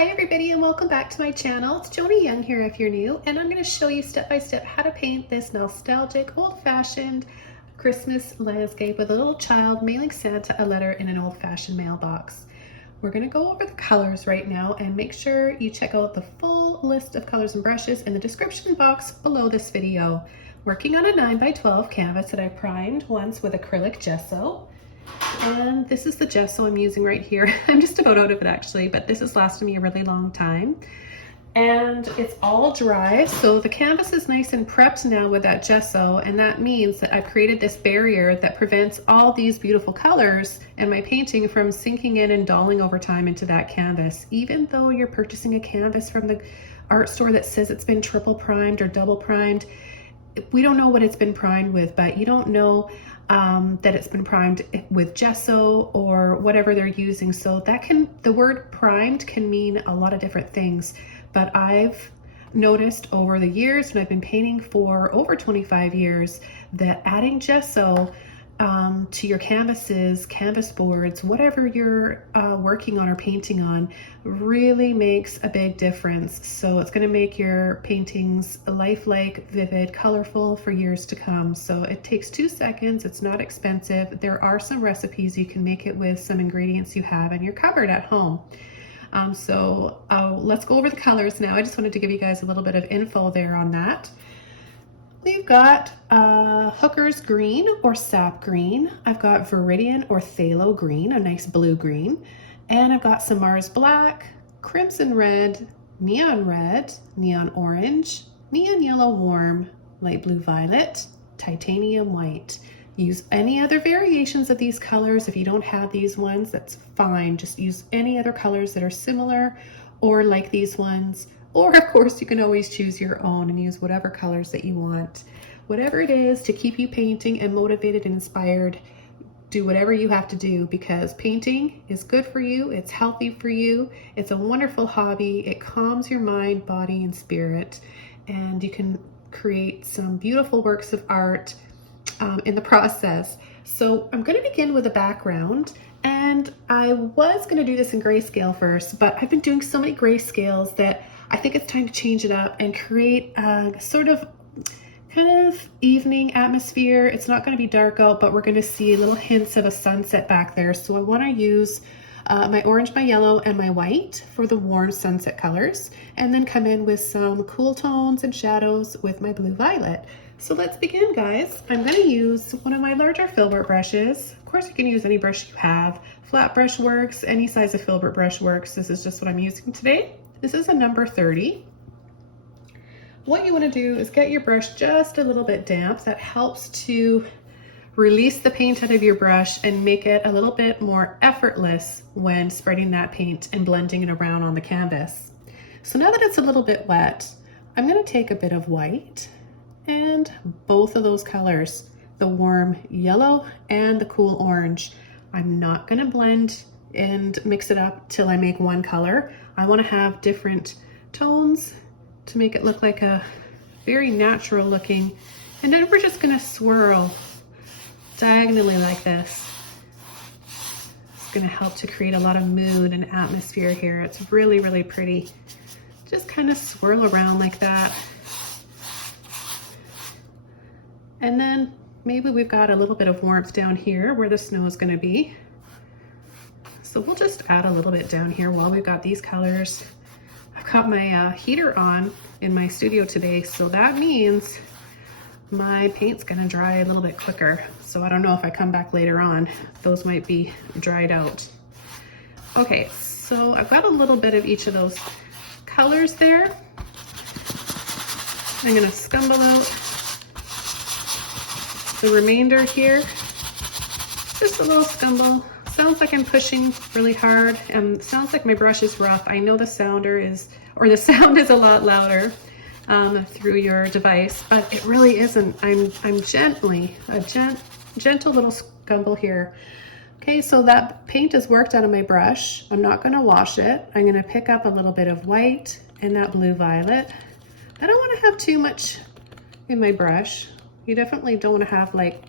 Hi everybody and welcome back to my channel. It's Joni Young here if you're new, and I'm going to show you step by step how to paint this nostalgic old-fashioned Christmas landscape with a little child mailing Santa a letter in an old-fashioned mailbox. We're going to go over the colors right now and make sure you check out the full list of colors and brushes in the description box below this video. Working on a 9x12 canvas that I primed once with acrylic gesso. And this is the gesso I'm using right here. I'm just about out of it actually, but this has lasted me a really long time. And it's all dry, so the canvas is nice and prepped now with that gesso, and that means that I've created this barrier that prevents all these beautiful colors and my painting from sinking in and dulling over time into that canvas. Even though you're purchasing a canvas from the art store that says it's been triple primed or double primed, we don't know what it's been primed with, but you don't know that it's been primed with gesso or whatever they're using. So that the word primed can mean a lot of different things, but I've noticed over the years, and I've been painting for over 25 years, that adding gesso to your canvases, canvas boards, whatever you're working on or painting on, really makes a big difference. So it's going to make your paintings lifelike, vivid, colorful for years to come. So it takes 2 seconds. It's not expensive. There are some recipes you can make it with some ingredients you have in your cupboard at home. Let's go over the colors now. I just wanted to give you guys a little bit of info there on that. We've got Hooker's Green or Sap Green. I've got Viridian or Phthalo Green, a nice blue green. And I've got some Mars Black, Crimson Red, Neon Orange, Neon Yellow Warm, Light Blue Violet, Titanium White. Use any other variations of these colors. If you don't have these ones, that's fine. Just use any other colors that are similar or like these ones. Or of course, you can always choose your own and use whatever colors that you want. Whatever it is to keep you painting and motivated and inspired, do whatever you have to do, because painting is good for you, it's healthy for you, it's a wonderful hobby, it calms your mind, body, and spirit, and you can create some beautiful works of art in the process. So I'm going to begin with a background, and I was going to do this in grayscale first, but I've been doing so many grayscales that I think it's time to change it up and create a sort of kind of evening atmosphere. It's not going to be dark out, but we're going to see little hints of a sunset back there. So I want to use my orange, my yellow, and my white for the warm sunset colors, and then come in with some cool tones and shadows with my blue violet. So let's begin, guys. I'm going to use one of my larger Filbert brushes. Of course, you can use any brush you have. Flat brush works, any size of Filbert brush works. This is just what I'm using today. This is a number 30. What you want to do is get your brush just a little bit damp. That helps to release the paint out of your brush and make it a little bit more effortless when spreading that paint and blending it around on the canvas. So now that it's a little bit wet, I'm going to take a bit of white and both of those colors, the warm yellow and the cool orange. I'm not going to blend and mix it up till I make one color. I want to have different tones to make it look like a very natural looking, and then we're just going to swirl diagonally like this. It's going to help to create a lot of mood and atmosphere here. It's really, really pretty. Just kind of swirl around like that. And then maybe we've got a little bit of warmth down here where the snow is going to be. So we'll just add a little bit down here while we've got these colors. I've got my heater on in my studio today, so that means my paint's gonna dry a little bit quicker. So I don't know if I come back later on, those might be dried out. Okay, so I've got a little bit of each of those colors there. I'm gonna scumble out the remainder here. Just a little scumble. Sounds like I'm pushing really hard, and sounds like my brush is rough. I know the sound is a lot louder through your device, but it really isn't. I'm gently, a gentle little scumble here. Okay, so that paint is worked out of my brush. I'm not going to wash it. I'm going to pick up a little bit of white and that blue violet. I don't want to have too much in my brush. You definitely don't want to have like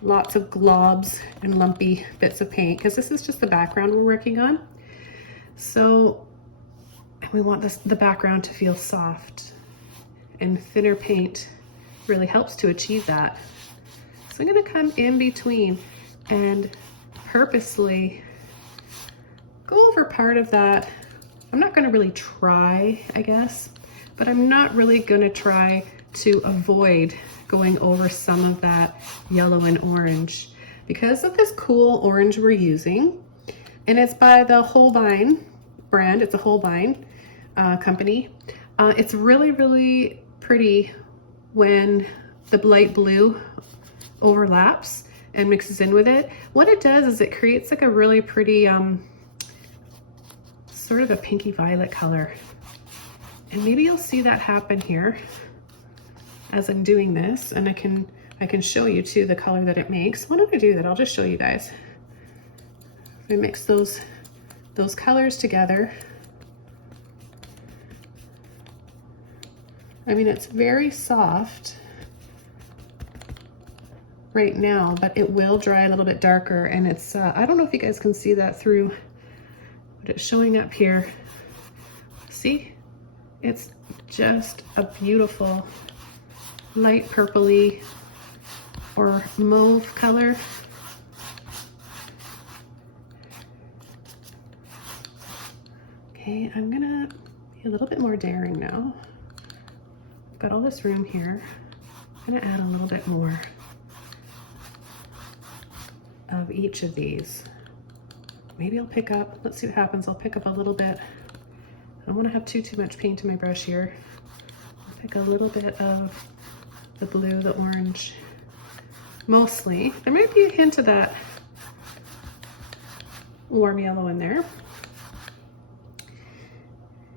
lots of globs and lumpy bits of paint, because this is just the background we're working on. So We want the background to feel soft, and thinner paint really helps to achieve that. So I'm gonna come in between and purposely go over part of that. I'm not gonna really try, I guess, but I'm not really gonna try to avoid going over some of that yellow and orange because of this cool orange we're using. And it's by the Holbein brand. It's a Holbein company. It's really, really pretty when the light blue overlaps and mixes in with it. What it does is it creates like a really pretty, sort of a pinky violet color. And maybe you'll see that happen here as I'm doing this, and I can show you too the color that it makes. Why don't I do that? I'll just show you guys. I mix those colors together. I mean, it's very soft right now, but it will dry a little bit darker, and it's, I don't know if you guys can see that through what it's showing up here. See? It's just a beautiful light purpley or mauve color. Okay, I'm gonna be a little bit more daring now. I've got all this room here. I'm gonna add a little bit more of each of these. Maybe I'll pick up, let's see what happens. I'll pick up a little bit. I don't wanna have too much paint in my brush here. I'll pick a little bit of the blue, the orange, mostly. There might be a hint of that warm yellow in there.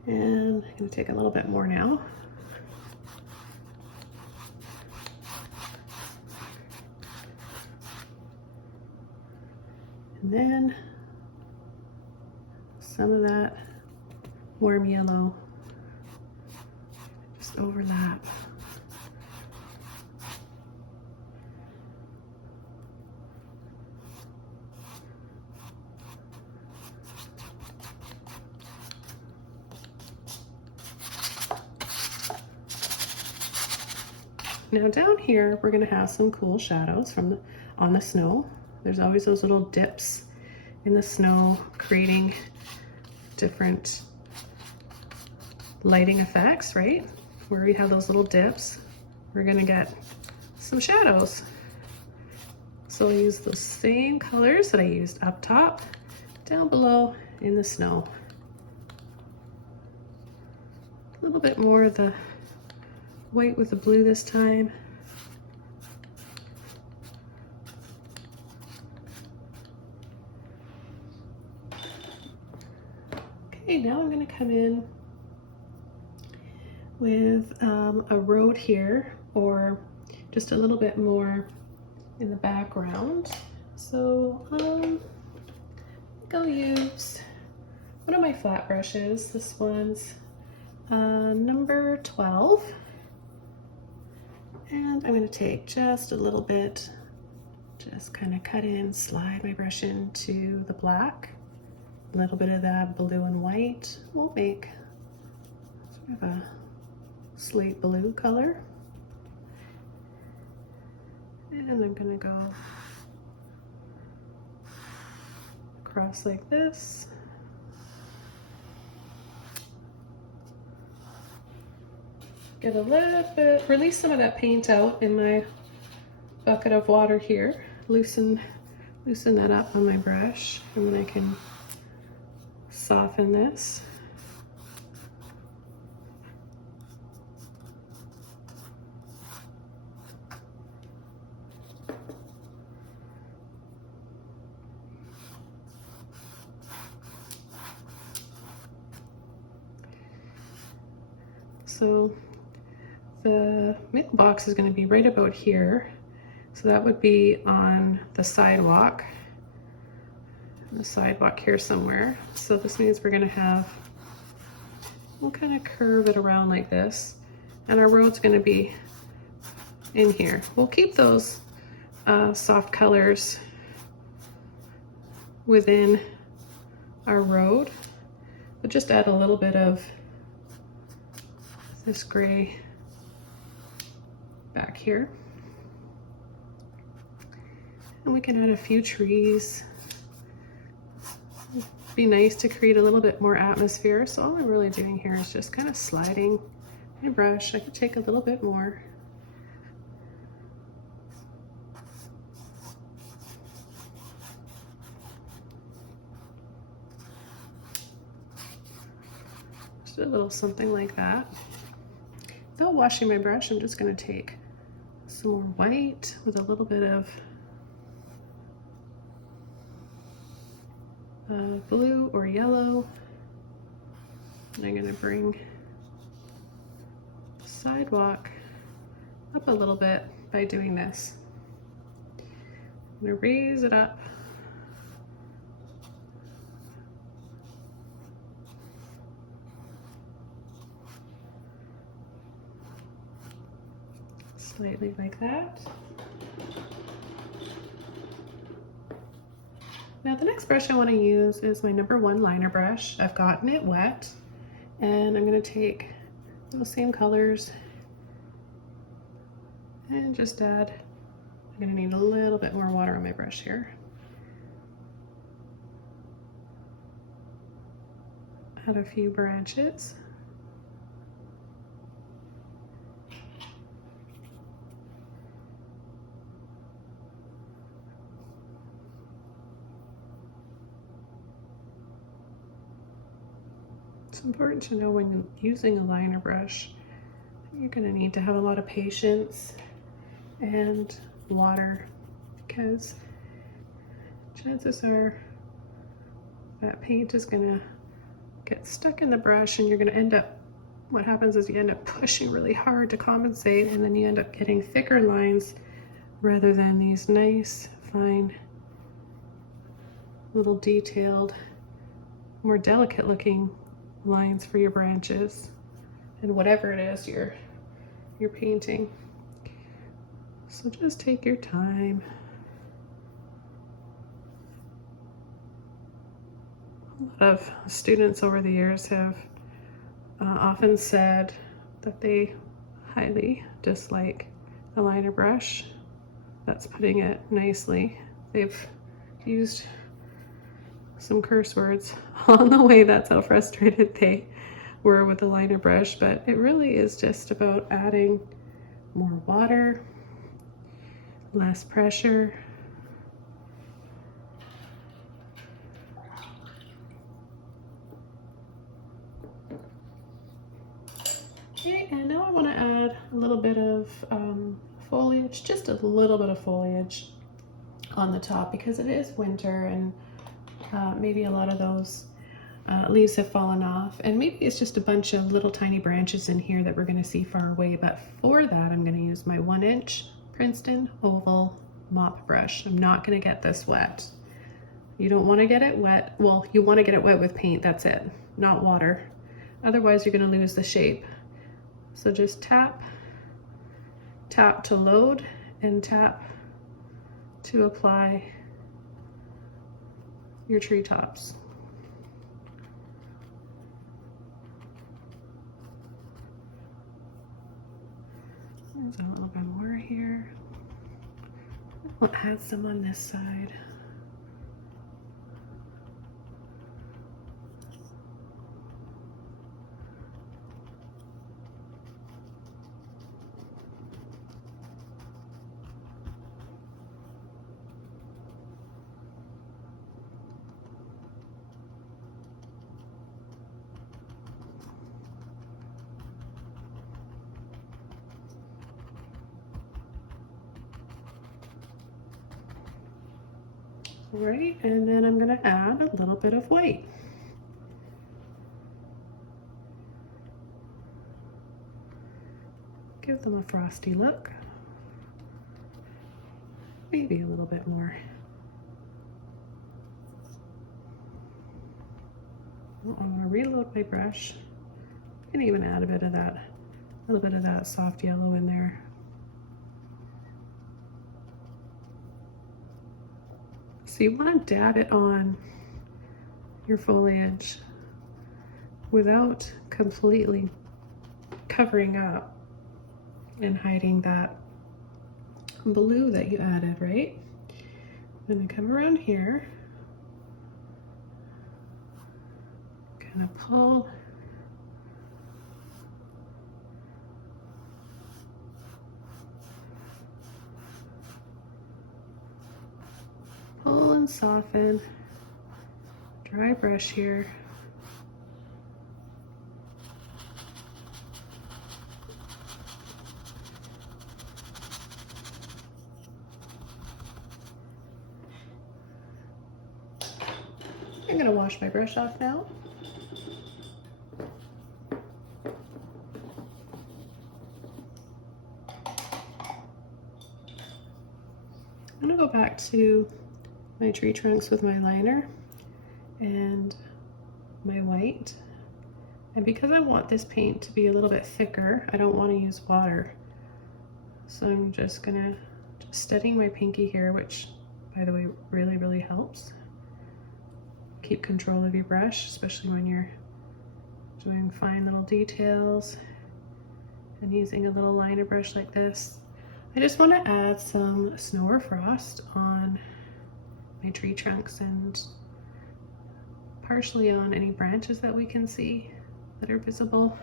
And I'm gonna take a little bit more now. And then some of that warm yellow just overlap. Now down here, we're gonna have some cool shadows on the snow. There's always those little dips in the snow creating different lighting effects, right? Where we have those little dips, we're gonna get some shadows. So I'll use the same colors that I used up top, down below in the snow. A little bit more of the white with the blue this time. Okay, now I'm going to come in with a road here, or just a little bit more in the background. So I think I'll use one of my flat brushes. This one's number 12. And I'm going to take just a little bit, just kind of cut in, slide my brush into the black. A little bit of that blue and white will make sort of a slate blue color. And I'm going to go across like this. Get a little bit, release some of that paint out in my bucket of water here. Loosen that up on my brush, and then I can soften this. So the mailbox is going to be right about here. So that would be on the sidewalk. The sidewalk here somewhere. So this means we're going to have, we'll kind of curve it around like this. And our road's going to be in here. We'll keep those soft colors within our road, but just add a little bit of this gray back here. And we can add a few trees. It'd be nice to create a little bit more atmosphere. So all I'm really doing here is just kind of sliding my brush. I could take a little bit more. Just a little something like that. Without washing my brush, I'm just going to take some more white with a little bit of blue or yellow. And I'm going to bring the sidewalk up a little bit by doing this. I'm going to raise it up. Slightly like that. Now the next brush I want to use is my number 1 liner brush. I've gotten it wet, and I'm going to take those same colors and just add, I'm going to need a little bit more water on my brush here. Add a few branches. It's important to know when using a liner brush, you're going to need to have a lot of patience and water, because chances are that paint is going to get stuck in the brush, and you're going to end up, what happens is you end up pushing really hard to compensate, and then you end up getting thicker lines rather than these nice, fine, little detailed, more delicate looking lines for your branches and whatever it is you're painting. So just take your time. A lot of students over the years have often said that they highly dislike a liner brush. That's putting it nicely. They've used some curse words on the way. That's how frustrated they were with the liner brush, but it really is just about adding more water, less pressure. Okay, and now I want to add a little bit of foliage, just a little bit of foliage on the top, because it is winter and maybe a lot of those leaves have fallen off, and maybe it's just a bunch of little tiny branches in here that we're going to see far away. But for that, I'm going to use my 1-inch Princeton oval mop brush. I'm not going to get this wet. You don't want to get it wet. Well, you want to get it wet with paint, that's it, not water. Otherwise you're going to lose the shape. So just tap, tap to load, and tap to apply your treetops. There's a little bit more here. I'll add some on this side. Right, and then I'm going to add a little bit of white. Give them a frosty look. Maybe a little bit more. I'm going to reload my brush and even add a little bit of that soft yellow in there. So you want to dab it on your foliage without completely covering up and hiding that blue that you added, right? I'm gonna come around here, kind of pull. Pull and soften. Dry brush here. I'm gonna wash my brush off now. I'm gonna go back to my tree trunks with my liner and my white. And because I want this paint to be a little bit thicker, I don't want to use water. So I'm just gonna steadying my pinky here, which by the way really, really helps. Keep control of your brush, especially when you're doing fine little details and using a little liner brush like this. I just want to add some snow or frost on my tree trunks and partially on any branches that we can see that are visible.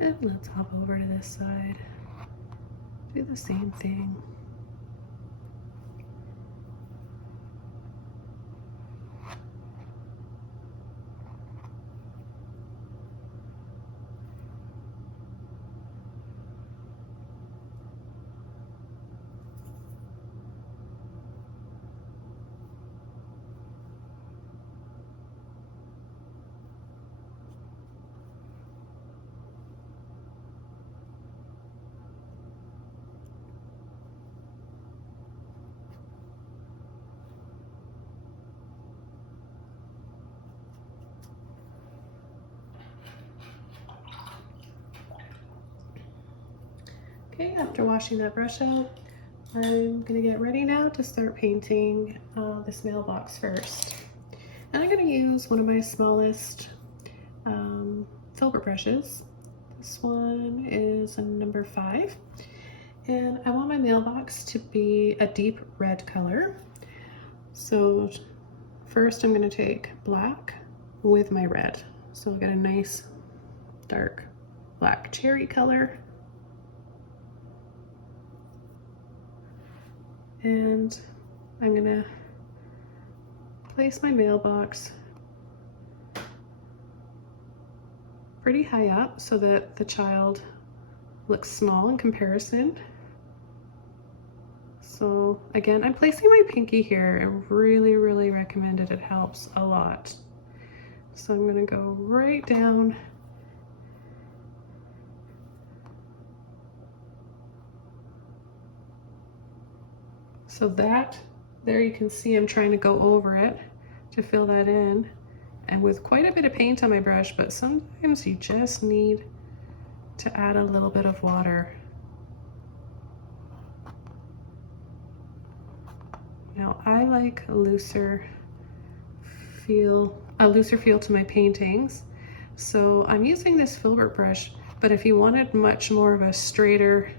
And let's hop over to this side. Do the same thing. Okay, after washing that brush out, I'm gonna get ready now to start painting this mailbox first. And I'm gonna use one of my smallest Filbert brushes. This one is a number 5. And I want my mailbox to be a deep red color. So first I'm gonna take black with my red. So I'll get a nice dark black cherry color. And I'm gonna place my mailbox pretty high up so that the child looks small in comparison. So again, I'm placing my pinky here and really, really recommend it. It helps a lot. So I'm gonna go right down. So that, there you can see I'm trying to go over it to fill that in, and with quite a bit of paint on my brush, but sometimes you just need to add a little bit of water. Now I like a looser feel to my paintings, so I'm using this Filbert brush, but if you wanted much more of a straighter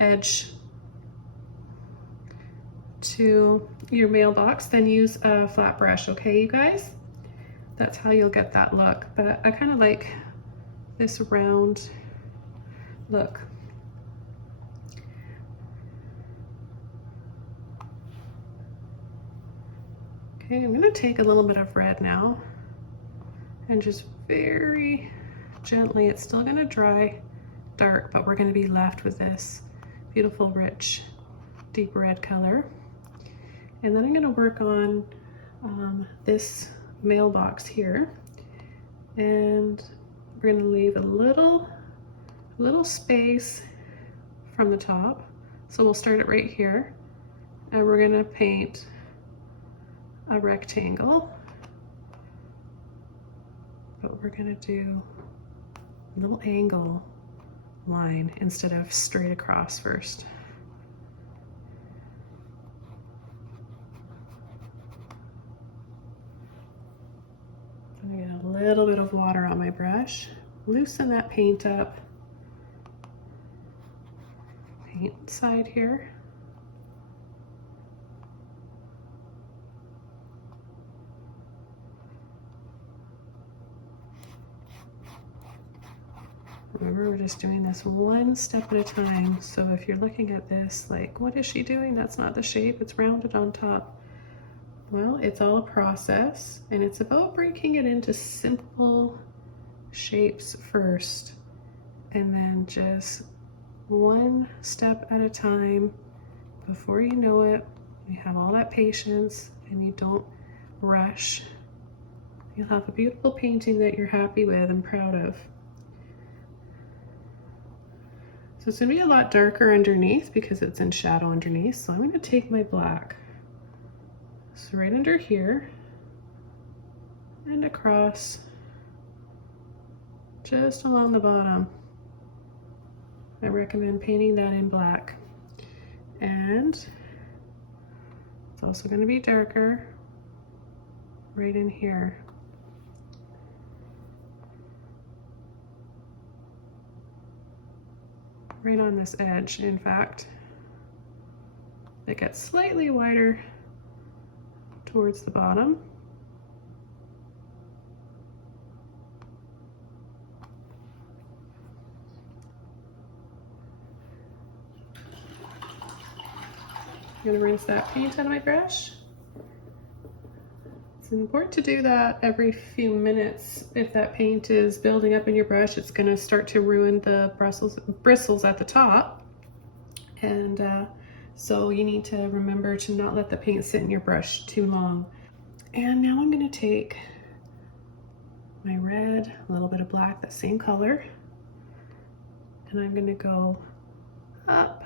edge to your mailbox, then use a flat brush, okay you guys? That's how you'll get that look, but I kind of like this round look. Okay, I'm gonna take a little bit of red now and just very gently, it's still gonna dry dark, but we're gonna be left with this beautiful, rich, deep red color. And then I'm gonna work on this mailbox here, and we're gonna leave a little space from the top. So we'll start it right here, and we're gonna paint a rectangle but we're gonna do a little angle line instead of straight across first. I'm gonna get a little bit of water on my brush, loosen that paint up, paint side here. Remember, we're just doing this one step at a time. So if you're looking at this like, what is she doing? That's not the shape, it's rounded on top. Well, it's all a process, and it's about breaking it into simple shapes first, and then just one step at a time. Before you know it, you have all that patience and you don't rush. You'll have a beautiful painting that you're happy with and proud of. So it's gonna be a lot darker underneath because it's in shadow underneath. So I'm gonna take my black. So right under here and across, just along the bottom. I recommend painting that in black. And it's also gonna be darker right in here. Right on this edge, in fact. It gets slightly wider towards the bottom. I'm gonna rinse that paint out of my brush. It's important to do that every few minutes. If that paint is building up in your brush, it's gonna start to ruin the bristles at the top. And so you need to remember to not let the paint sit in your brush too long. And now I'm gonna take my red, a little bit of black, that same color, and I'm gonna go up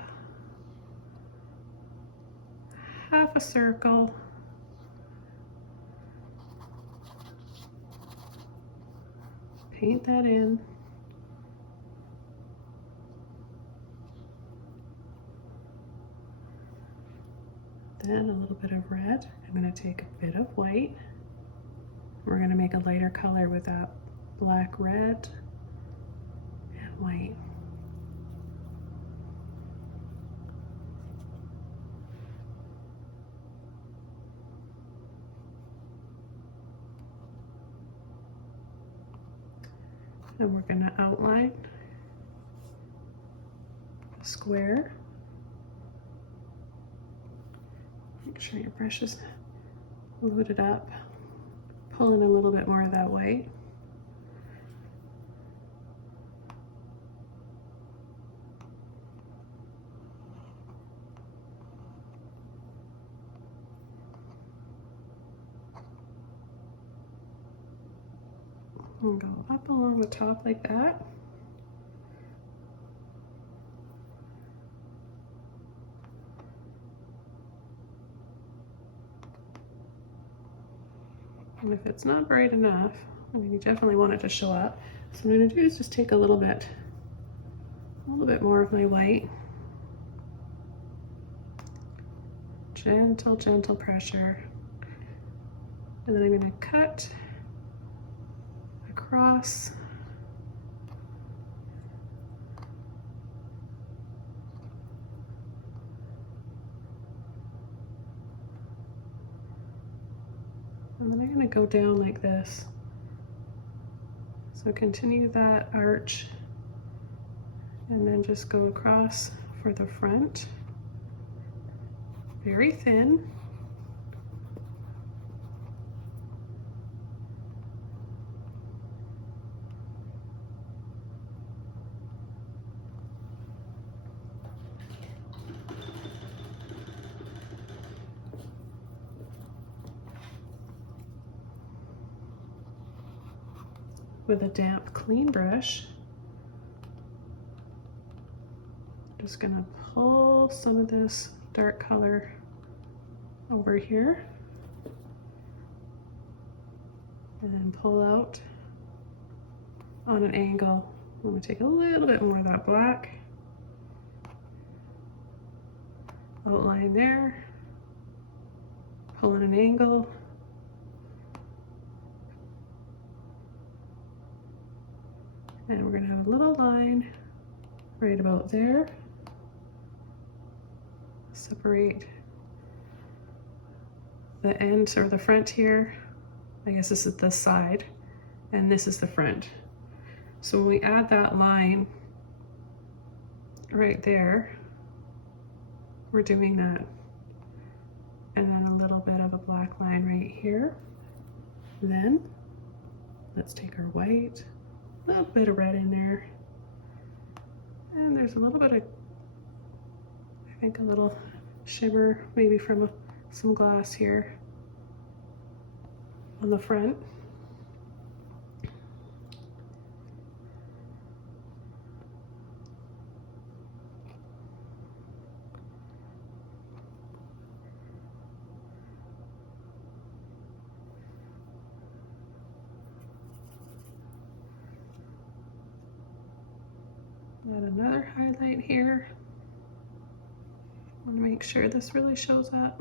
half a circle, paint that in. Then a little bit of red. I'm going to take a bit of white. We're going to make a lighter color with that black, red, and white. And we're going to outline a square. Make sure your brush is loaded up. Pull in a little bit more of that white. And go up along the top like that. And if it's not bright enough, I mean, you definitely want it to show up. So what I'm gonna do is just take a little bit more of my white. Gentle, gentle pressure. And then I'm gonna cut across. And then I'm going to go down like this. So continue that arch and then just go across for the front. Very thin. With a damp, clean brush, just gonna pull some of this dark color over here and then pull out on an angle. I'm going to take a little bit more of that black, outline there, pull in an angle, and we're going to have a little line right about there. Separate the end or the front here. I guess this is the side and this is the front. So when we add that line right there, we're doing that. And then a little bit of a black line right here. Then let's take our white, a little bit of red in there. And there's a little bit of, I think a little shimmer maybe from some glass here on the front. Add another highlight here. I want to make sure this really shows up.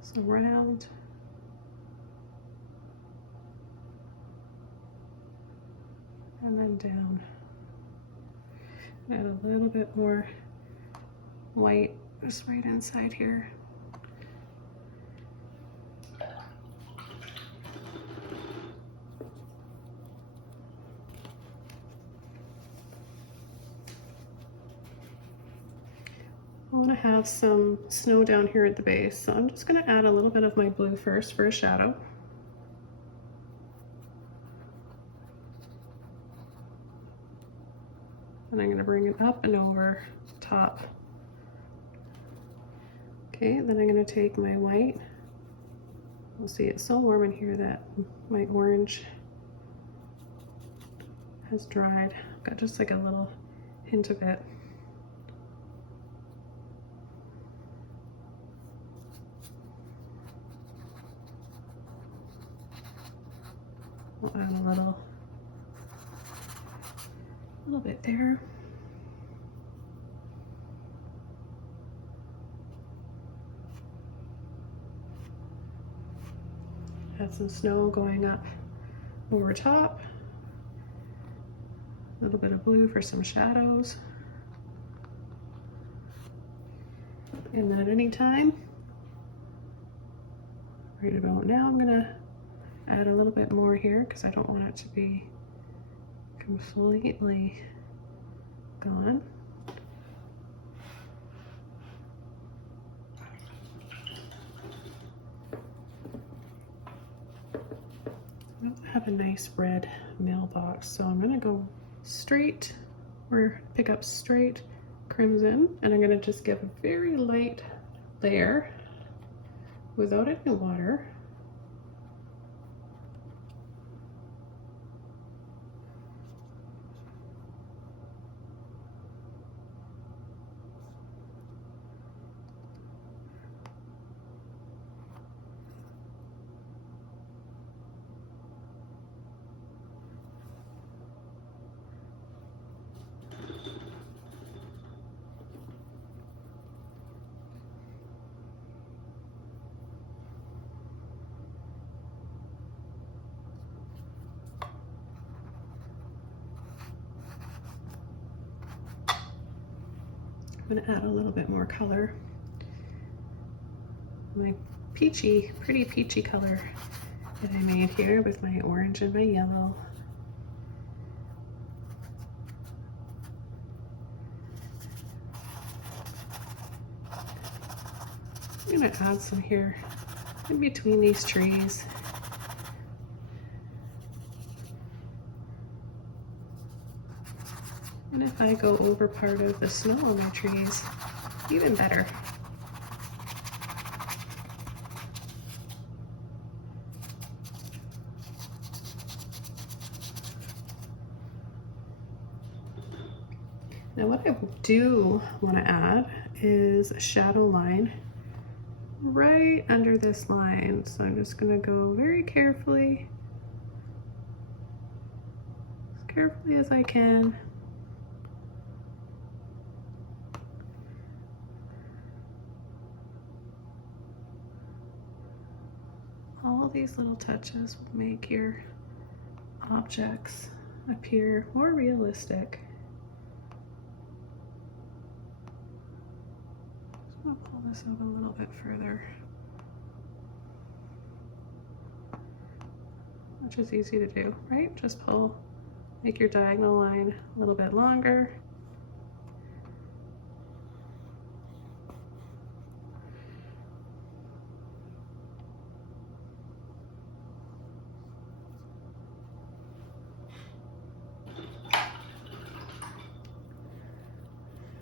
Some round. And then down. Add a little bit more white just right inside here. I want to have some snow down here at the base, so I'm just going to add a little bit of my blue first for a shadow. And I'm going to bring it up and over top. Okay, then I'm going to take my white. We'll see, it's so warm in here that my orange has dried. Got just like a little hint of it. We'll add a little bit there. Add some snow going up over top. A little bit of blue for some shadows. And at any time, right about now, I'm gonna add a little bit more here because I don't want it to be completely gone. I have a nice red mailbox, so I'm gonna go straight, or pick up straight crimson, and I'm gonna just give a very light layer without any water. I'm going to add a little bit more color. My pretty peachy color that I made here with my orange and my yellow. I'm going to add some here in between these trees. And if I go over part of the snow on my trees, even better. Now what I do want to add is a shadow line right under this line. So I'm just going to go very carefully, as carefully as I can. All these little touches will make your objects appear more realistic. I'm going to pull this out a little bit further, which is easy to do, right? Just pull, make your diagonal line a little bit longer.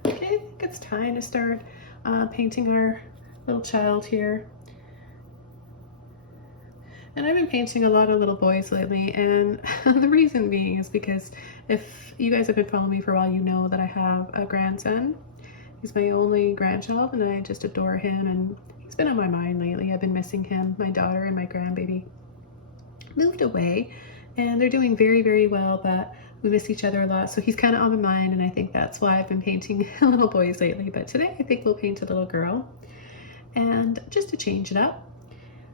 Okay, I think it's time to start painting our little child here. And I've been painting a lot of little boys lately, and the reason being is because if you guys have been following me for a while, you know that I have a grandson. He's my only grandchild, and I just adore him, and he's been on my mind lately. I've been missing him. My daughter and my grandbaby moved away, and they're doing very, very well, but we miss each other a lot, so he's kind of on my mind, and I think that's why I've been painting little boys lately. But today I think we'll paint a little girl, and just to change it up.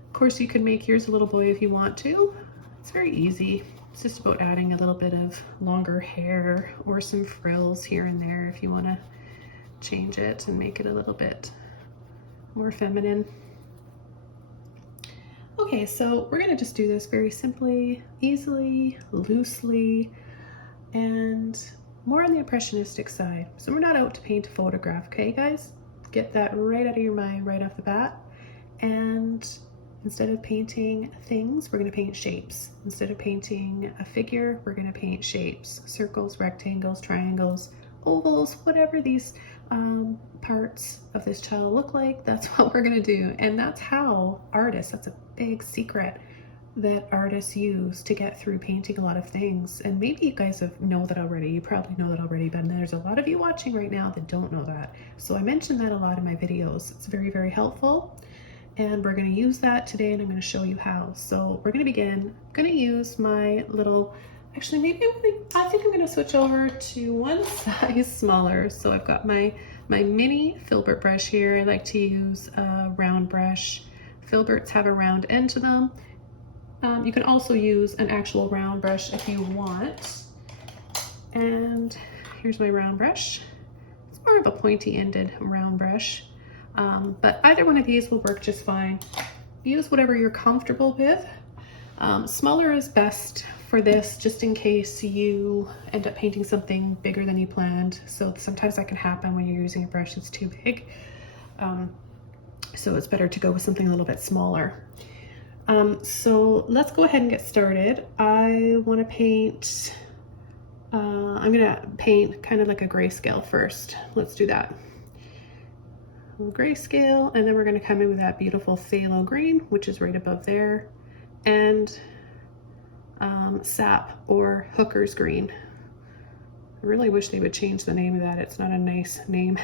Of course, you can make yours a little boy if you want to. It's very easy. It's just about adding a little bit of longer hair or some frills here and there if you want to change it and make it a little bit more feminine. Okay, so we're gonna just do this very simply, easily, loosely, and more on the impressionistic side. So we're not out to paint a photograph, okay guys? Get that right out of your mind right off the bat. And instead of painting things, we're gonna paint shapes. Instead of painting a figure, we're gonna paint shapes. Circles, rectangles, triangles, ovals, whatever these parts of this child look like, that's what we're gonna do. And that's how artists, that's a big secret that artists use to get through painting a lot of things. And maybe you guys know that already, you probably know that already, but there's a lot of you watching right now that don't know that. So I mention that a lot in my videos. It's very, very helpful. And we're gonna use that today, and I'm gonna show you how. So we're gonna begin. I'm gonna use my little, actually maybe I think I'm gonna switch over to one size smaller. So I've got my mini Filbert brush here. I like to use a round brush. Filberts have a round end to them. You can also use an actual round brush if you want. And here's my round brush. It's more of a pointy-ended round brush. But either one of these will work just fine. Use whatever you're comfortable with. Smaller is best for this, just in case you end up painting something bigger than you planned. So sometimes that can happen when you're using a brush that's too big. So it's better to go with something a little bit smaller. So let's go ahead and get started. I want to paint, I'm gonna paint kind of like a grayscale first. Let's do that. Grayscale, and then we're going to come in with that beautiful phthalo green, which is right above there, and sap or hooker's green. I really wish they would change the name of that. It's not a nice name.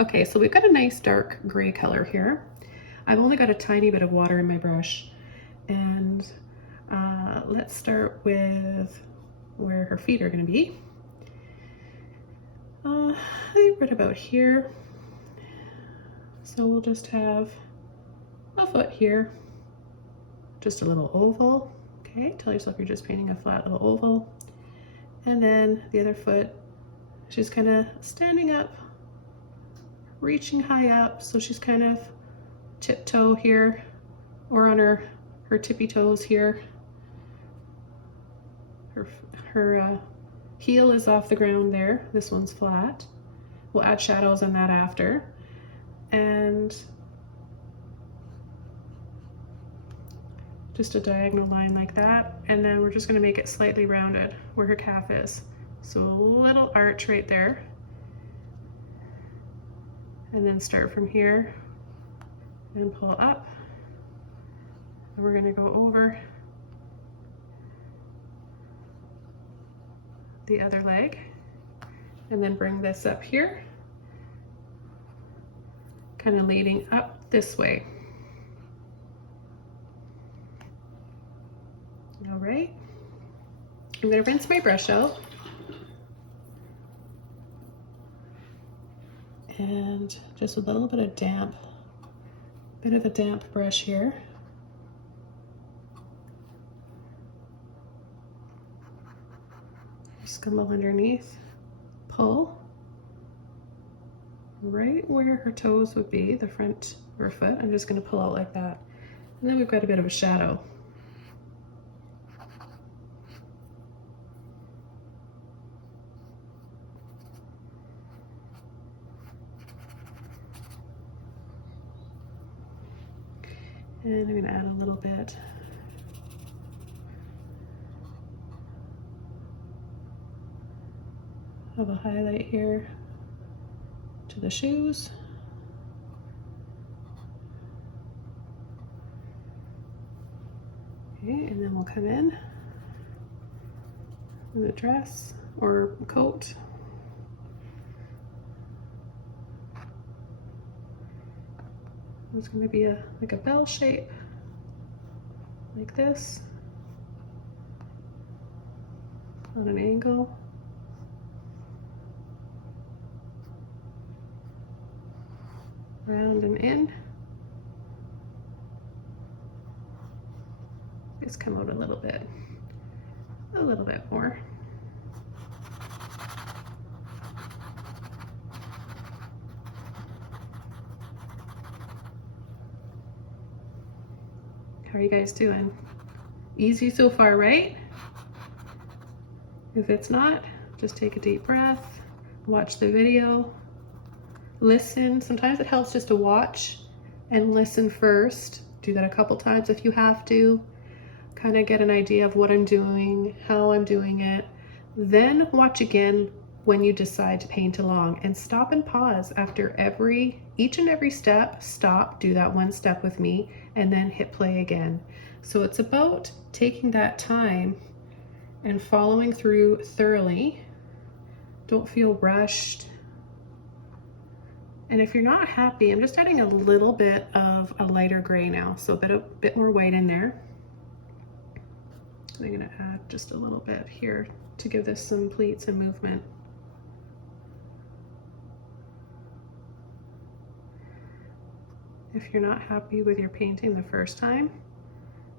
Okay, so we've got a nice dark gray color here. I've only got a tiny bit of water in my brush, and let's start with where her feet are going to be. Right about here. So we'll just have a foot here, just a little oval. Okay, tell yourself you're just painting a flat little oval. And then the other foot, she's kind of standing up, reaching high up. So she's kind of tiptoe here, or on her tippy toes here. Her heel is off the ground there. This one's flat. We'll add shadows on that after. And just a diagonal line like that. And then we're just gonna make it slightly rounded where her calf is. So a little arch right there. And then start from here and pull up. And we're gonna go over the other leg, and then bring this up here, kind of leading up this way. All right, I'm gonna rinse my brush out. And just a little bit of a damp brush here. Scumble underneath, pull right where her toes would be, the front of her foot. I'm just gonna pull out like that. And then we've got a bit of a shadow. And I'm gonna add a little bit of a highlight here to the shoes. Okay, and then we'll come in with a dress or coat. It's going to be like a bell shape, like this, on an angle. Round and in. Just come out a little bit more. How are you guys doing? Easy so far, right? If it's not, just take a deep breath, watch the video, listen. Sometimes it helps just to watch and listen first. Do that a couple times if you have to. Kind of get an idea of what I'm doing, how I'm doing it. Then watch again when you decide to paint along, and stop and pause after each and every step. Stop, do that one step with me, and then hit play again. So it's about taking that time and following through thoroughly. Don't feel rushed. And if you're not happy, I'm just adding a little bit of a lighter gray now, so a bit more white in there. I'm gonna add just a little bit here to give this some pleats and movement. If you're not happy with your painting the first time,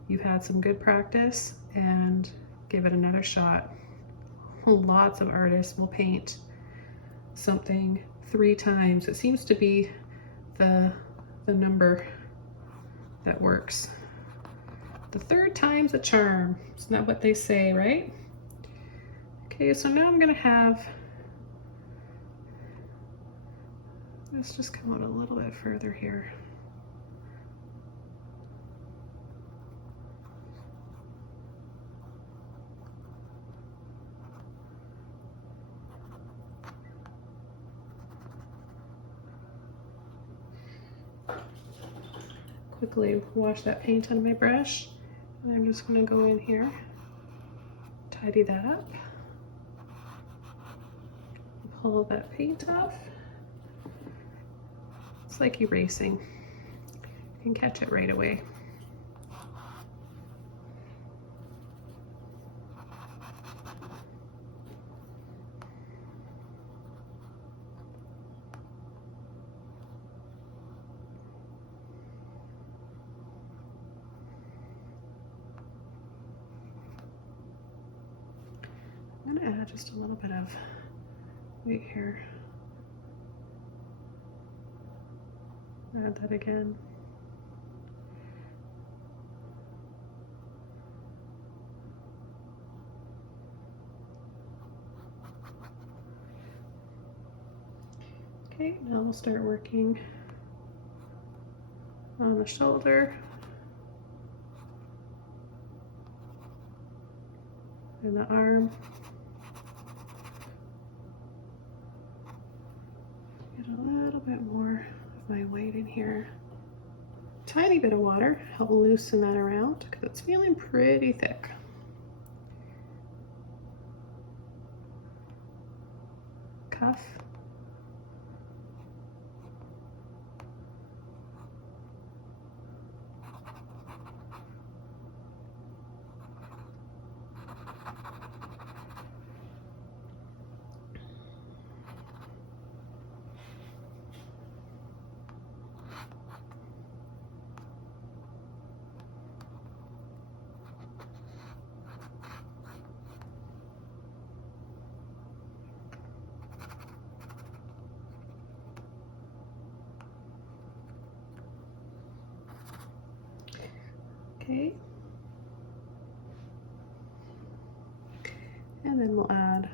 you've had some good practice, and give it another shot. Lots of artists will paint something 3 times. It seems to be the number that works. The 3rd time's a charm. Isn't that what they say, right? Okay, so now I'm gonna have this just come out a little bit further here. Quickly wash that paint on my brush. And I'm just gonna go in here, tidy that up, pull that paint off. It's like erasing. You can catch it right away. I'm gonna add just a little bit of white here. Add that again. Okay, now we'll start working on the shoulder and the arm. Get a little bit more of my white in here. Tiny bit of water, help loosen that around because it's feeling pretty thick. cuff. Okay. And then we'll add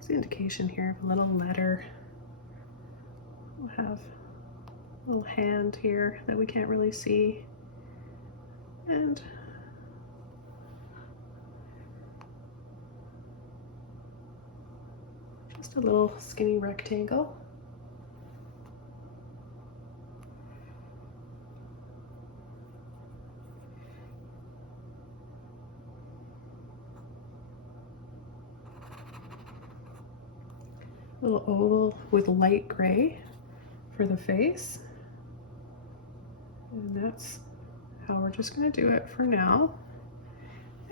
this indication here of a little letter. We'll have a little hand here that we can't really see. And just a little skinny rectangle. Little oval with light gray for the face. And that's how we're just going to do it for now.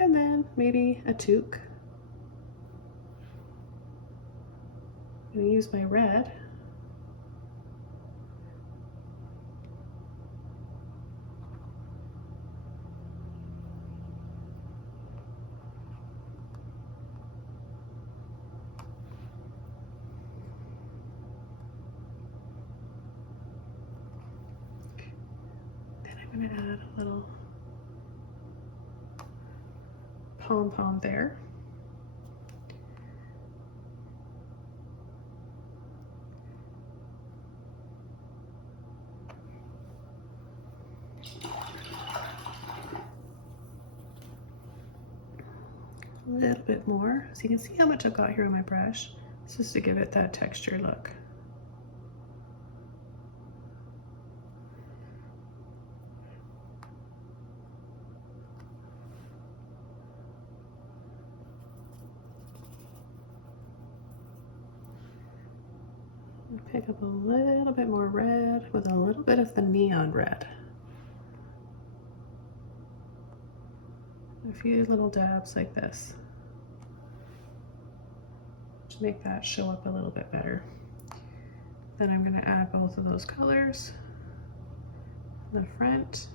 And then maybe a toque. I'm going to use my red. I'm going to add a little pom-pom there. A little bit more, so you can see how much I've got here on my brush. This is to give it that texture look. Pick up a little bit more red with a little bit of the neon red. A few little dabs like this to make that show up a little bit better. Then I'm going to add both of those colors in the front,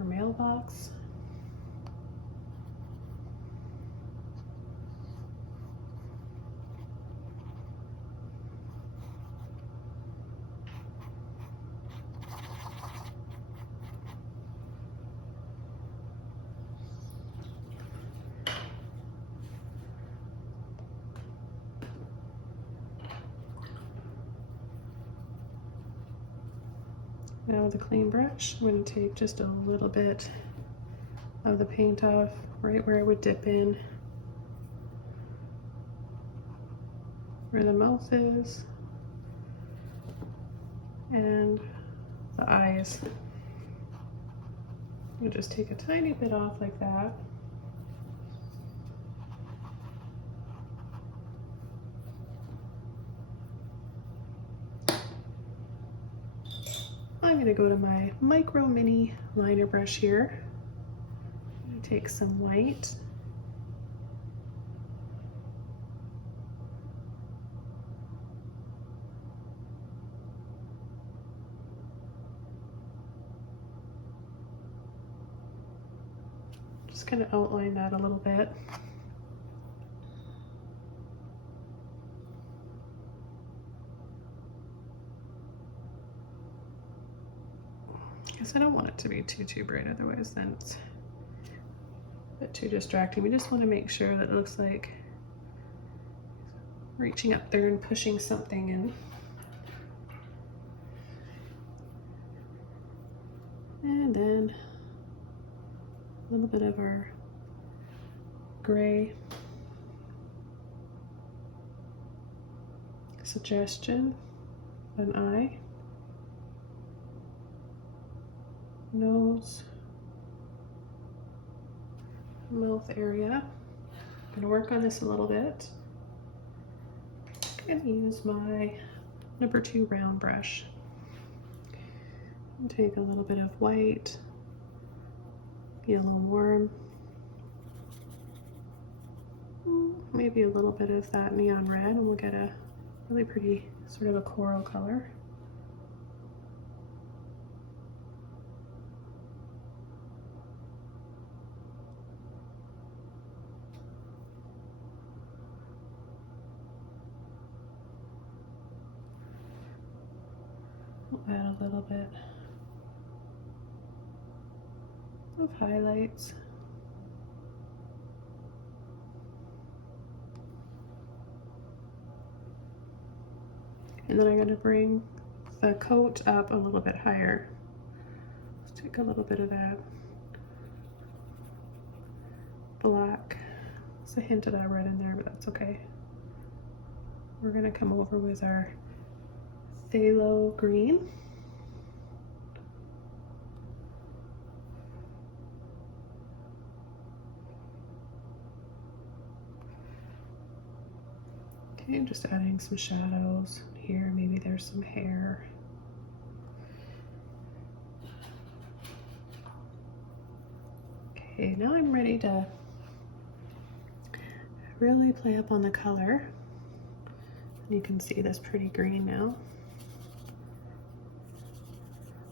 our mailbox. Now with a clean brush, I'm going to take just a little bit of the paint off right where it would dip in, where the mouth is, and the eyes. You just take a tiny bit off like that. I'm going to go to my micro mini liner brush here. I'm going to take some white. Just kind of outline that a little bit. Because I don't want it to be too bright, otherwise then it's a bit too distracting. We just want to make sure that it looks like reaching up there and pushing something in. And then a little bit of our gray suggestion, an eye. Nose, mouth area. I'm gonna work on this a little bit. I'm gonna use my number 2 round brush. And take a little bit of white, get a little warm. Maybe a little bit of that neon red, and we'll get a really pretty sort of a coral color. We'll add a little bit of highlights. And then I'm going to bring the coat up a little bit higher. Let's take a little bit of that black. There's a hint of that red in there, but that's okay. We're going to come over with our phthalo green. Okay, just adding some shadows here. Maybe there's some hair. Okay, now I'm ready to really play up on the color. You can see this pretty green now.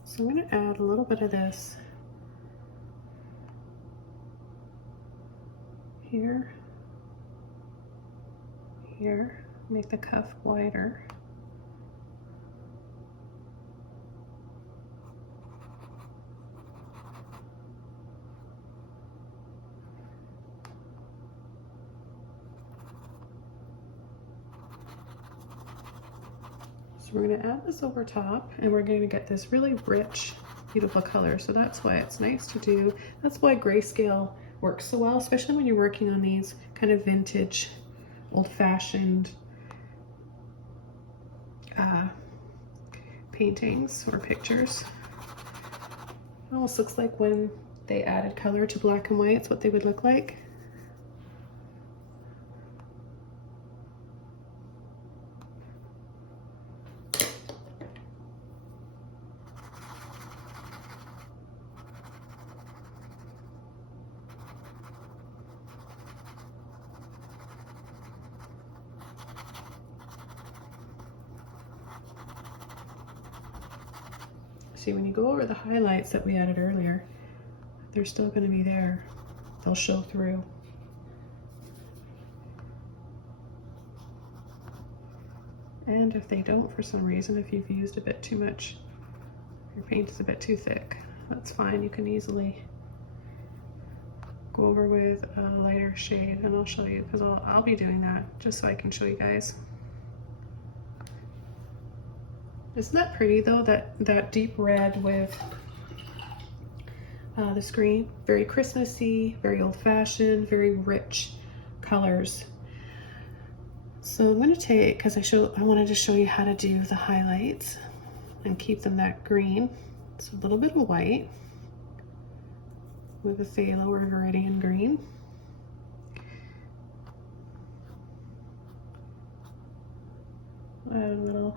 So I'm going to add a little bit of this here, here. Make the cuff wider. So we're going to add this over top, and we're going to get this really rich, beautiful color. So that's why it's nice to do. That's why grayscale works so well, especially when you're working on these kind of vintage, old-fashioned paintings or pictures. It almost looks like when they added color to black and white, it's what they would look like. See, when you go over the highlights that we added earlier, they're still going to be there. They'll show through. And if they don't, for some reason, if you've used a bit too much, your paint is a bit too thick, that's fine. You can easily go over with a lighter shade, and I'll show you, because I'll be doing that just so I can show you guys. Isn't that pretty though, that deep red with the screen? Very Christmassy, very old-fashioned, very rich colors. So I'm going to take, because I wanted to show you how to do the highlights and keep them that green. So a little bit of white with a phthalo or viridian green. Add a little,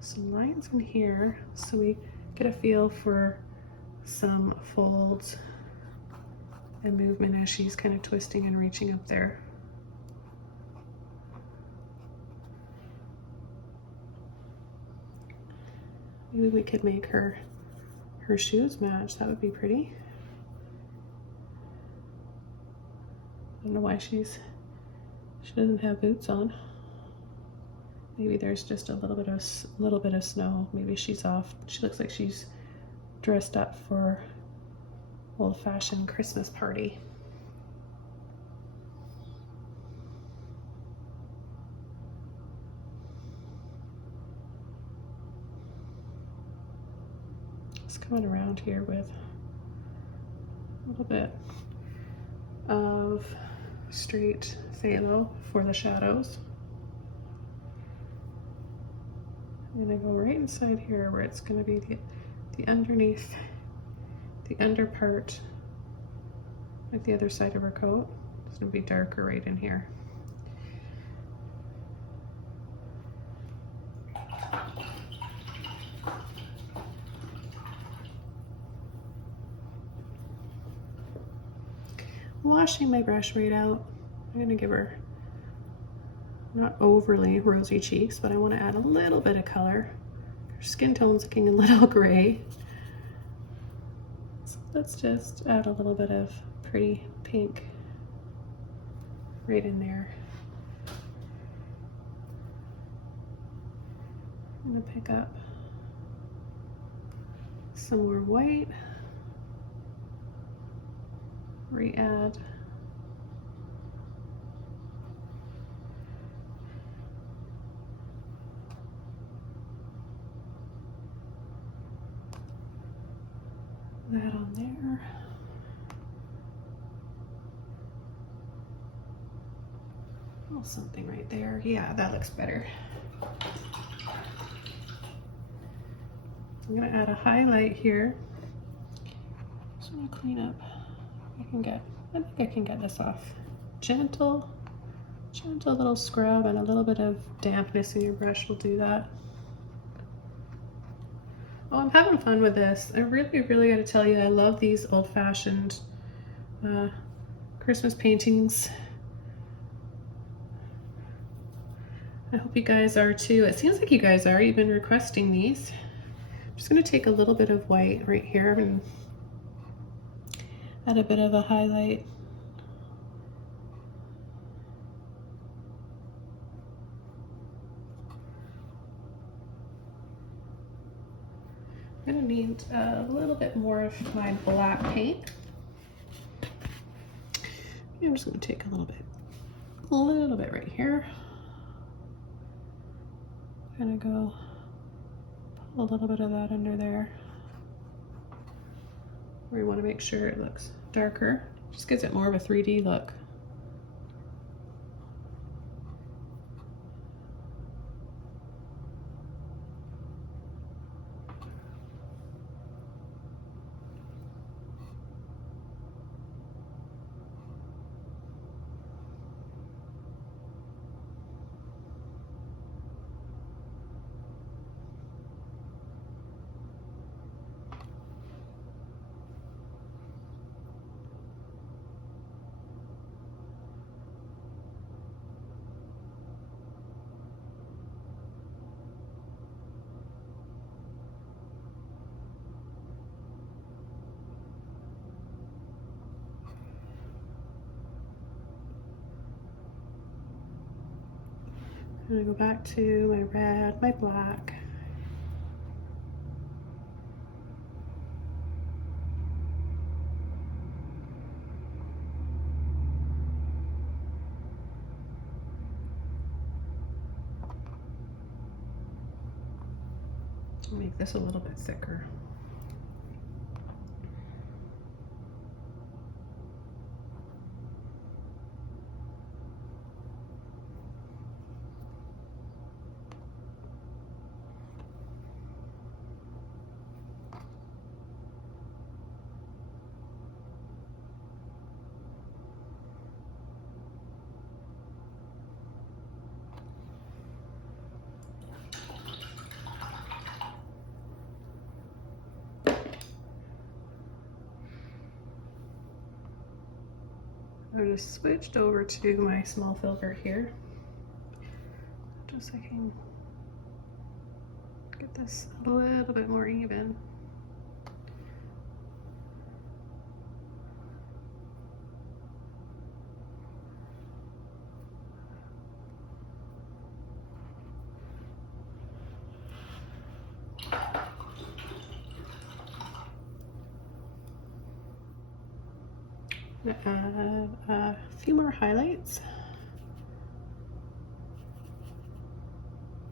some lines in here so we get a feel for some folds and movement as she's kind of twisting and reaching up there. Maybe we could make her shoes match. That would be pretty. I don't know why she doesn't have boots on. Maybe there's just a little bit of snow. Maybe she's off. She looks like she's dressed up for old-fashioned Christmas party. Just coming around here with a little bit of straight phthalo for the shadows. I'm going to go right inside here where it's going to be the underneath, the under part, like the other side of her coat. It's gonna be darker right in here. Washing my brush right out. I'm gonna give her not overly rosy cheeks, but I want to add a little bit of color. Her skin tone's looking a little gray. So let's just add a little bit of pretty pink right in there. I'm gonna pick up some more white, re-add that on there. Oh, something right there. Yeah, that looks better. I'm gonna add a highlight here. Just gonna clean up. I think I can get this off. Gentle little scrub and a little bit of dampness in your brush will do that. Oh, I'm having fun with this. I really gotta tell you, I love these old-fashioned Christmas paintings. I hope you guys are too. It seems like you guys are. You've been requesting these. I'm just gonna take a little bit of white right here and add a bit of a highlight. I'm gonna need a little bit more of my black paint. I'm just gonna take a little bit right here. Gonna go put a little bit of that under there. We want to make sure it looks darker. Just gives it more of a 3D look. I'm gonna go back to my red, my black. I'll make this a little bit thicker. I just switched over to my small filbert here, just so I can get this a little bit more even. Add a few more highlights.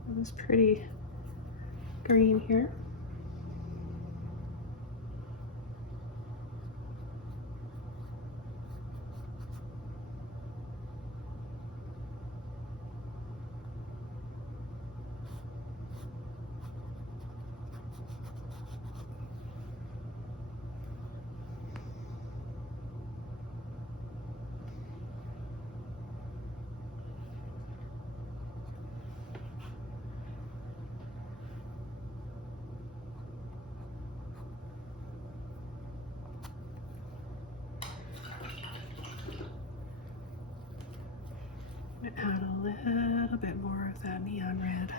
This pretty green here. little bit more of that neon red.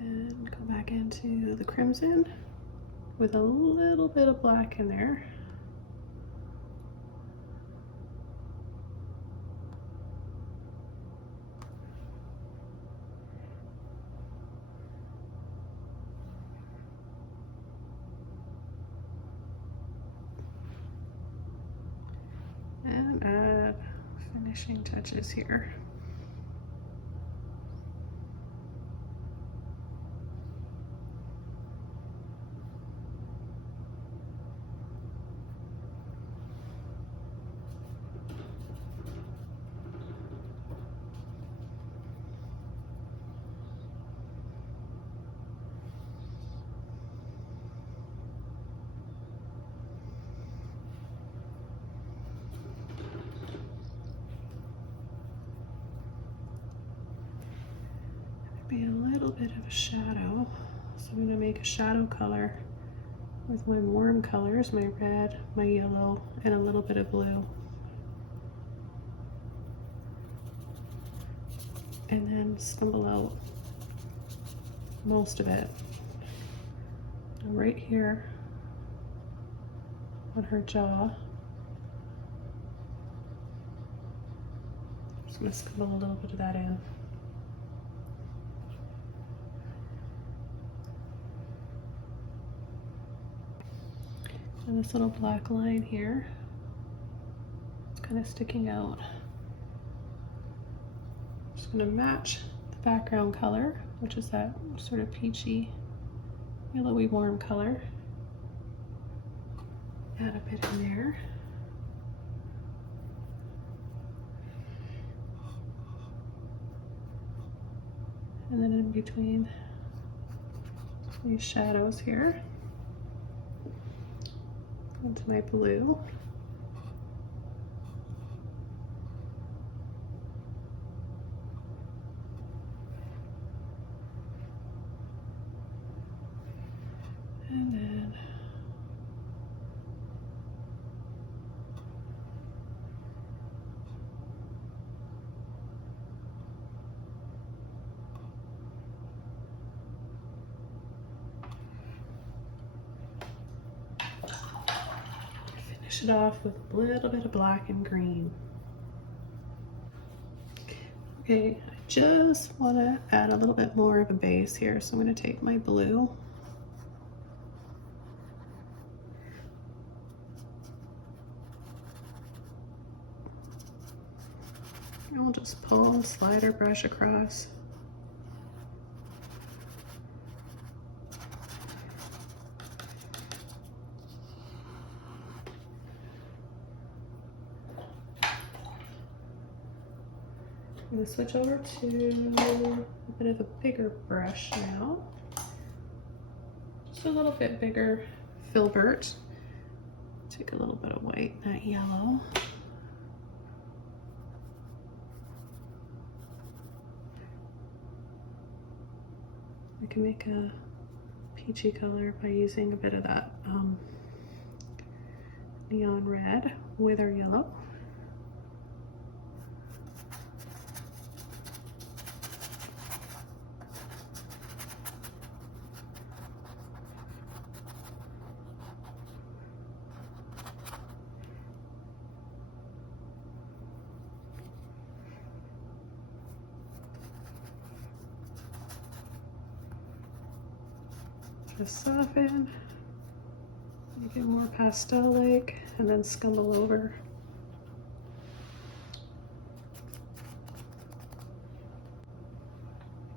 And go back into the crimson with a little bit of black in there. And add finishing touches here. Be a little bit of a shadow, so I'm going to make a shadow color with my warm colors, my red, my yellow, and a little bit of blue, and then stumble out most of it. And right here on her jaw, just going to stumble a little bit of that in. And this little black line here, it's kind of sticking out. I'm just going to match the background color, which is that sort of peachy, yellowy warm color. Add a bit in there. And then in between these shadows here, into my blue. And then finish it off with a little bit of black and green. Okay, I just want to add a little bit more of a base here, so I'm going to take my blue and we'll just pull and slide our brush across. I'm going to switch over to a bit of a bigger brush now. Just a little bit bigger Filbert. Take a little bit of white, that yellow. I can make a peachy color by using a bit of that neon red with our yellow. Just soften, make it more pastel-like, and then scumble over.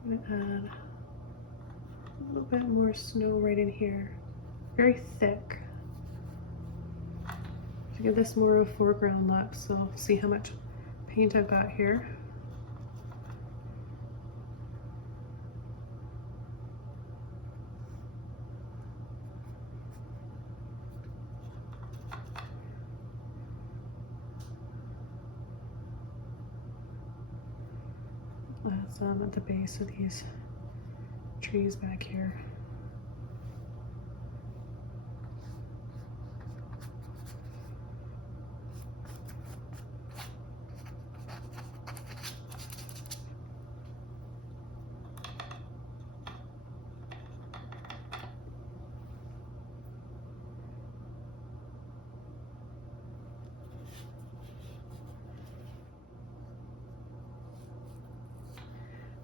I'm gonna add a little bit more snow right in here, very thick, to give this more of a foreground look. So see how much paint I've got here. Add some at the base of these trees back here.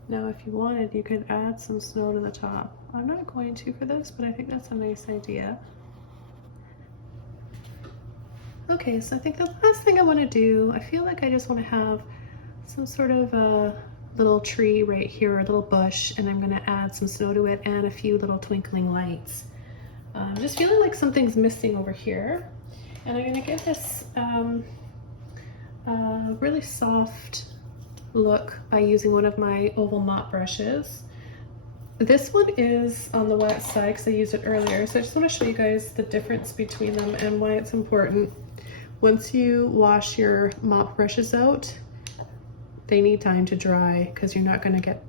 Now, if you wanted, you could add some snow to the top. I'm not going to for this, but I think that's a nice idea. Okay, so I think the last thing I want to do, I feel like I just want to have some sort of a little tree right here, or a little bush, and I'm going to add some snow to it and a few little twinkling lights. Just feeling like something's missing over here. And I'm going to give this a really soft look by using one of my oval mop brushes. This one is on the wet side because I used it earlier, so I just want to show you guys the difference between them and why it's important. Once you wash your mop brushes out, they need time to dry because you're not going to get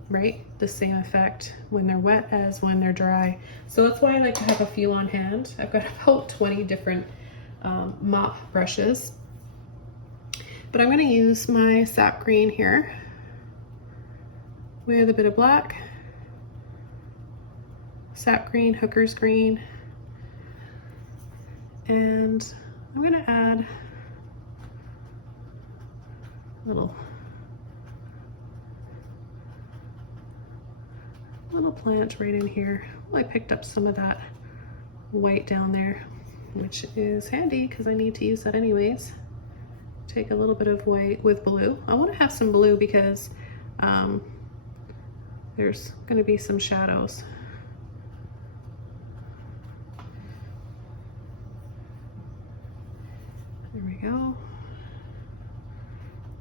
the same effect when they're wet as when they're dry. So that's why I like to have a few on hand. I've got about 20 different mop brushes. But I'm going to use my sap green here with a bit of black, sap green, hooker's green, and I'm going to add a little plant right in here. Well, I picked up some of that white down there, which is handy because I need to use that anyways. Take a little bit of white with blue. I want to have some blue because there's going to be some shadows. There we go. I'm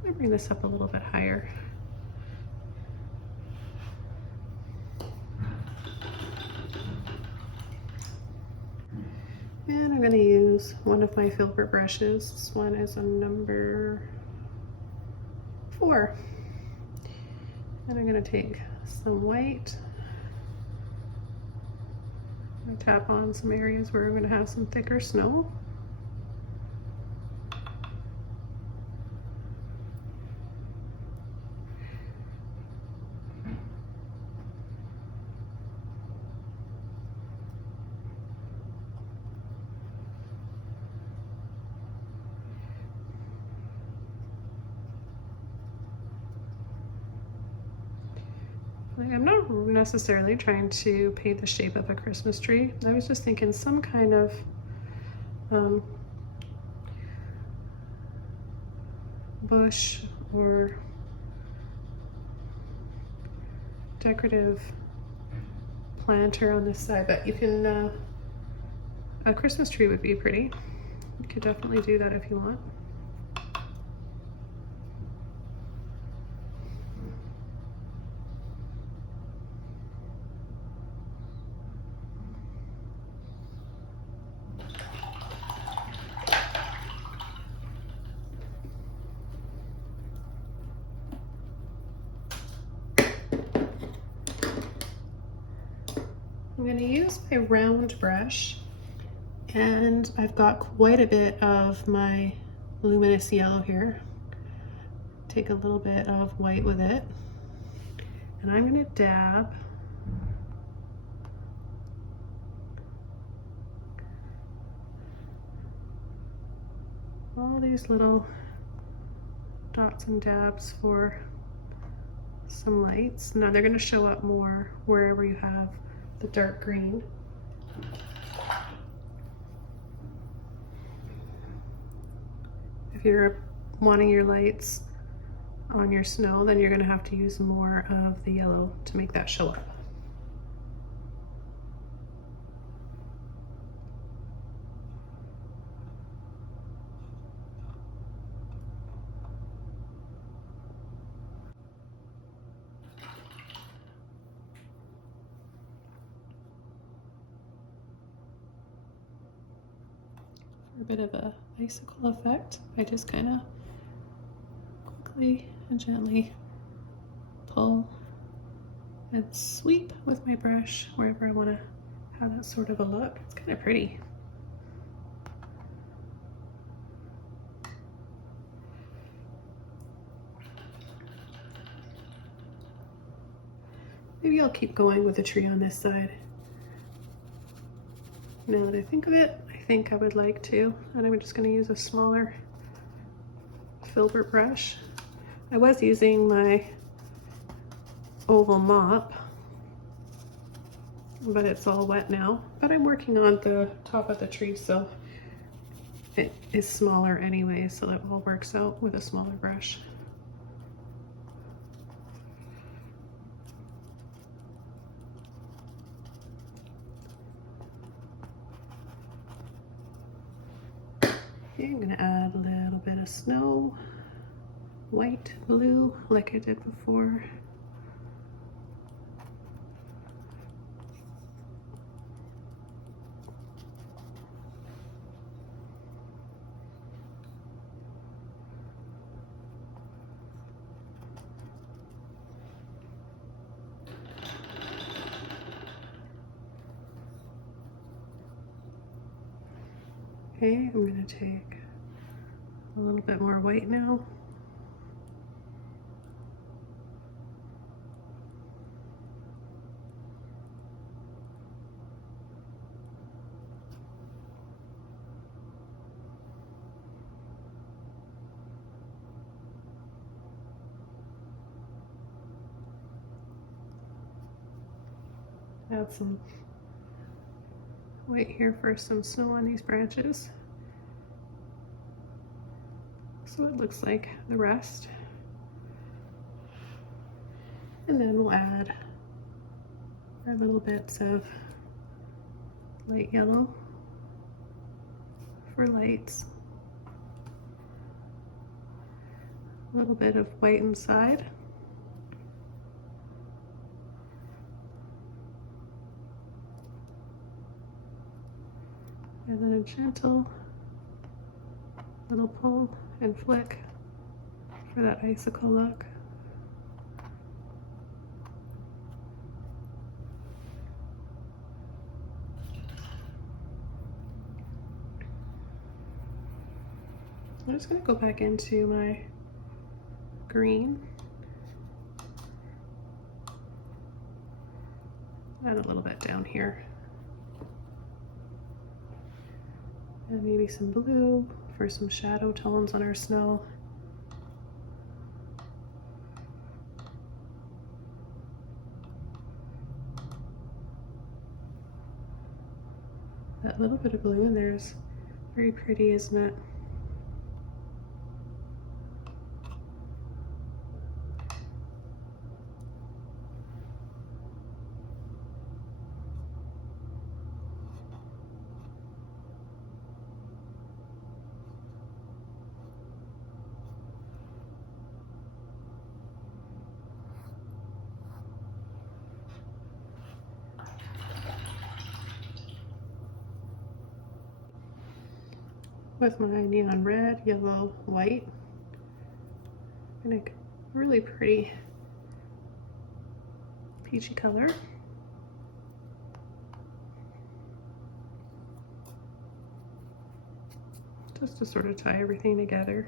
going to bring this up a little bit higher. And I'm going to use one of my Filbert brushes. This one is a number 4. And I'm going to take some white and tap on some areas where I'm going to have some thicker snow. I'm not necessarily trying to paint the shape of a Christmas tree. I was just thinking some kind of bush or decorative planter on this side, but you can, a Christmas tree would be pretty. You could definitely do that if you want. I'm going to use my round brush, and I've got quite a bit of my luminous yellow here. Take a little bit of white with it, and I'm going to dab all these little dots and dabs for some lights. Now they're going to show up more wherever you have the dark green. If you're wanting your lights on your snow, then you're going to have to use more of the yellow to make that show up. A bit of a icicle effect, I just kind of quickly and gently pull and sweep with my brush wherever I want to have that sort of a look. It's kind of pretty. Maybe I'll keep going with the tree on this side. Now that I think of it, I think I would like to, and I'm just going to use a smaller Filbert brush. I was using my oval mop, but it's all wet now. But I'm working on the top of the tree, so it is smaller anyway, so that all works out with a smaller brush. Okay, I'm gonna add a little bit of snow, white, blue, like I did before. Okay, I'm going to take a little bit more white now. Add some white here for some snow on these branches. So it looks like the rest. And then we'll add our little bits of light yellow for lights. A little bit of white inside. And then a gentle little pull and flick for that icicle look. I'm just going to go back into my green. Add a little bit down here. And maybe some blue for some shadow tones on our snow. That little bit of blue in there is very pretty, isn't it? With my neon red, yellow, white, and a really pretty peachy color. Just to sort of tie everything together.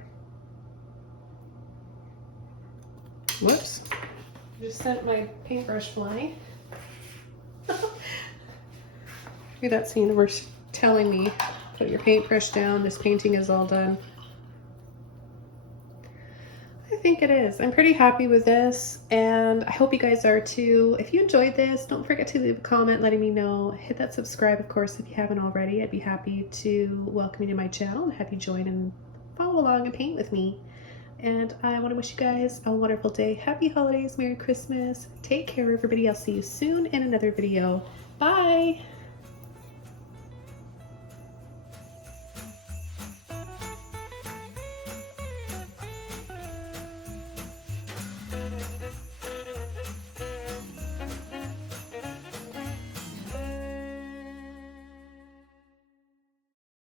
Whoops, I just sent my paintbrush flying. Maybe that scene where she's telling me, put your paintbrush down, this painting is all done. I think it is. I'm pretty happy with this, and I hope you guys are too. If you enjoyed this, don't forget to leave a comment letting me know. Hit that subscribe, of course, if you haven't already. I'd be happy to welcome you to my channel and have you join and follow along and paint with me. And I want to wish you guys a wonderful day. Happy holidays, Merry Christmas. Take care, everybody. I'll see you soon in another video. Bye.